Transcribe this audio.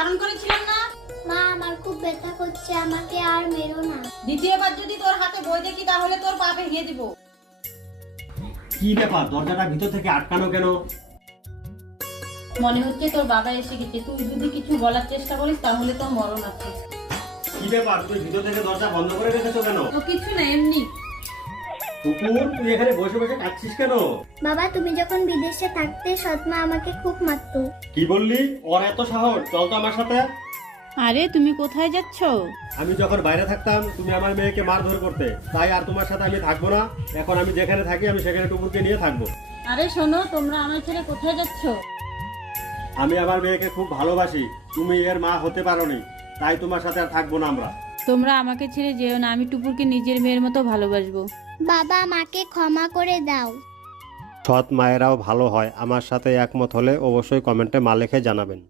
বারণ করেছিলাম না? মা আমার খুব ব্যথা করছে, আমাকে আর মেরো না। দ্বিতীয়বার যদি তোর হাতে বই দেখি তাহলে তোর পা ভেঙে দিব। কি ব্যাপার, দরজাটা ভিতর থেকে আটকানো কেন? মনে হচ্ছে তোর বাবা এসে গেছে, তুই যদি কিছু বলার চেষ্টা করিস তাহলে তোর মরণ আছে। কি ব্যাপার, তুই ভিতর থেকে দরজা বন্ধ করে রেখেছো কেন? তো কিছু না, এমনি। টুকুর, তুই এখানে বসে বসে কাঁদছিস কেন? বাবা তুমি যখন বিদেশে থাকতে সৎমা আমাকে খুব মারতো। কি বললি? ওর এত সাহস? চল তো আমার সাথে। আরে তুমি কোথায় যাচ্ছ? আমি যখন বাইরে থাকতাম তুমি আমার মেয়েকে মারধর করতে, তাই আর তোমার সাথে আমি থাকবো না। এখন আমি যেখানে থাকি আমি সেখানে টুকুরকে নিয়ে থাকবো। আরে শোনো, তোমরা আমার ছেড়ে কোথায় যাচ্ছ? আমি আমার মেয়েকে খুব ভালোবাসি, তুমি এর মা হতে পারোনি, তাই তোমার সাথে আর থাকবো না আমরা। তোমরা আমাকে ছেড়ে যেও না, আমি টুপুরকে নিজের মেয়ের মতো ভালোবাসবো। বাবা মাকে ক্ষমা করে দাও। সৎ মায়েরাও ভালো হয়। আমার সাথে একমত হলে অবশ্যই কমেন্টে মা লিখে জানাবেন।